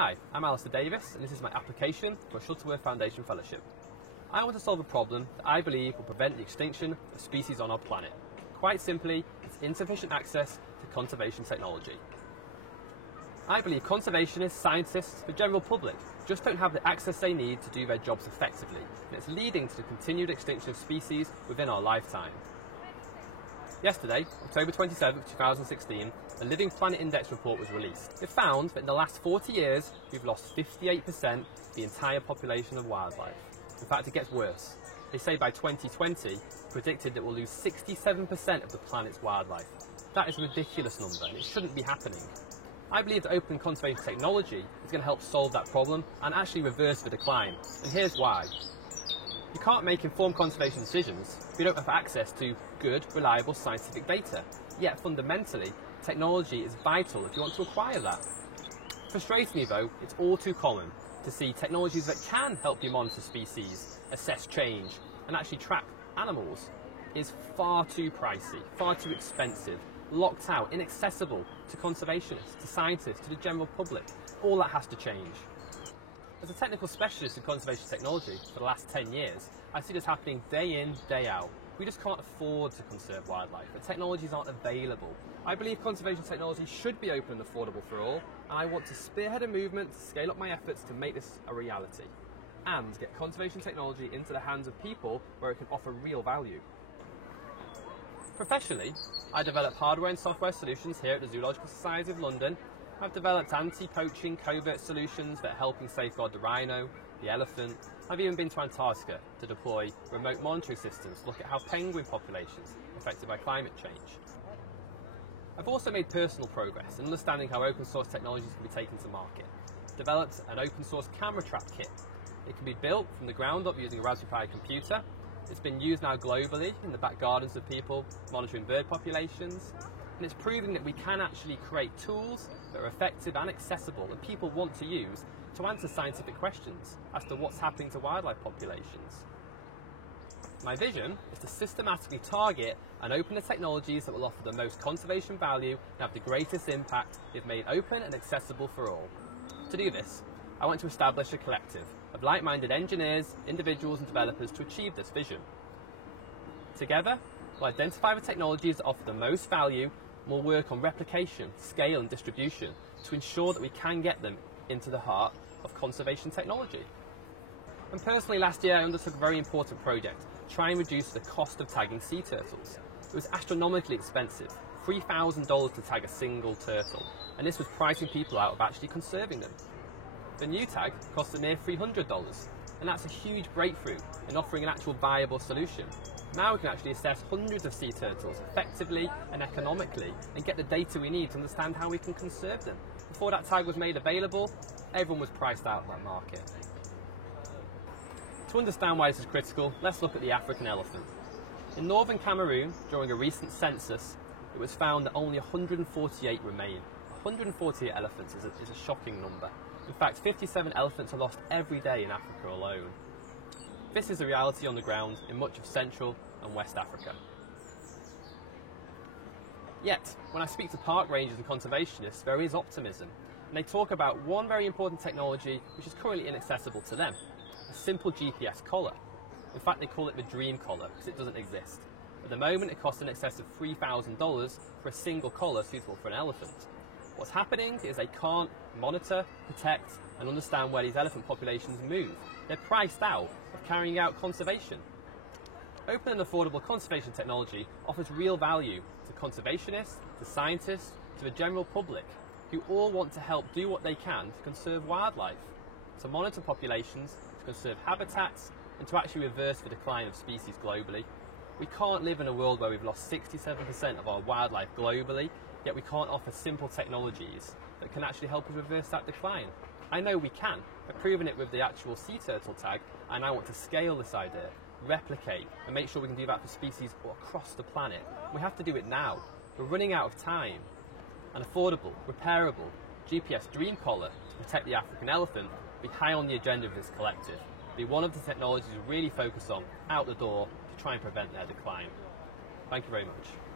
Hi, I'm Alistair Davis, and this is my application for a Shuttleworth Foundation Fellowship. I want to solve a problem that I believe will prevent the extinction of species on our planet. Quite simply, it's insufficient access to conservation technology. I believe conservationists, scientists, the general public just don't have the access they need to do their jobs effectively, and it's leading to the continued extinction of species within our lifetime. Yesterday, October 27, 2016, a Living Planet Index report was released. It found that in the last 40 years, we've lost 58% of the entire population of wildlife. In fact, it gets worse. They say by 2020, predicted that we'll lose 67% of the planet's wildlife. That is a ridiculous number, and it shouldn't be happening. I believe that open conservation technology is going to help solve that problem and actually reverse the decline. And here's why. You can't make informed conservation decisions if you don't have access to good, reliable scientific data. Yet fundamentally, technology is vital if you want to acquire that. Frustratingly though, it's all too common to see technologies that can help you monitor species, assess change, and actually track animals is far too pricey, far too expensive, locked out, inaccessible to conservationists, to scientists, to the general public. All that has to change. As a technical specialist in conservation technology for the last 10 years, I see this happening day in, day out. We just can't afford to conserve wildlife. The technologies aren't available. I believe conservation technology should be open and affordable for all, and I want to spearhead a movement to scale up my efforts to make this a reality and get conservation technology into the hands of people where it can offer real value. Professionally, I develop hardware and software solutions here at the Zoological Society of London. I've developed anti-poaching covert solutions that are helping safeguard the rhino, the elephant. I've even been to Antarctica to deploy remote monitoring systems to look at how penguin populations are affected by climate change. I've also made personal progress in understanding how open source technologies can be taken to market. Developed an open source camera trap kit. It can be built from the ground up using a Raspberry Pi computer. It's been used now globally in the back gardens of people monitoring bird populations. And it's proving that we can actually create tools that are effective and accessible that people want to use to answer scientific questions as to what's happening to wildlife populations. My vision is to systematically target and open the technologies that will offer the most conservation value and have the greatest impact if made open and accessible for all. To do this, I want to establish a collective of like-minded engineers, individuals and developers to achieve this vision. Together, we'll identify the technologies that offer the most value. We'll work on replication, scale and distribution to ensure that we can get them into the heart of conservation technology. And personally last year I undertook a very important project to try and reduce the cost of tagging sea turtles. It was astronomically expensive, $3,000 to tag a single turtle, and this was pricing people out of actually conserving them. The new tag costs a mere $300, and that's a huge breakthrough in offering an actual viable solution. Now we can actually assess hundreds of sea turtles effectively and economically and get the data we need to understand how we can conserve them. Before that tag was made available, everyone was priced out of that market. To understand why this is critical, let's look at the African elephant. In northern Cameroon, during a recent census, it was found that only 148 remain. 148 elephants is a shocking number. In fact, 57 elephants are lost every day in Africa alone. This is the reality on the ground in much of Central and West Africa. Yet, when I speak to park rangers and conservationists, there is optimism. And they talk about one very important technology which is currently inaccessible to them, a simple GPS collar. In fact, they call it the dream collar because it doesn't exist. At the moment, it costs in excess of $3,000 for a single collar suitable for an elephant. What's happening is they can't monitor, protect, and understand where these elephant populations move. They're priced out of carrying out conservation. Open and affordable conservation technology offers real value to conservationists, to scientists, to the general public, who all want to help do what they can to conserve wildlife, to monitor populations, to conserve habitats, and to actually reverse the decline of species globally. We can't live in a world where we've lost 67% of our wildlife globally, yet we can't offer simple technologies that can actually help us reverse that decline. I know we can. I've proven it with the actual sea turtle tag, and I want to scale this idea, replicate, and make sure we can do that for species across the planet. We have to do it now. We're running out of time. An affordable, repairable GPS dream collar to protect the African elephant will be high on the agenda of this collective. Be one of the technologies we really focus on out the door to try and prevent their decline. Thank you very much.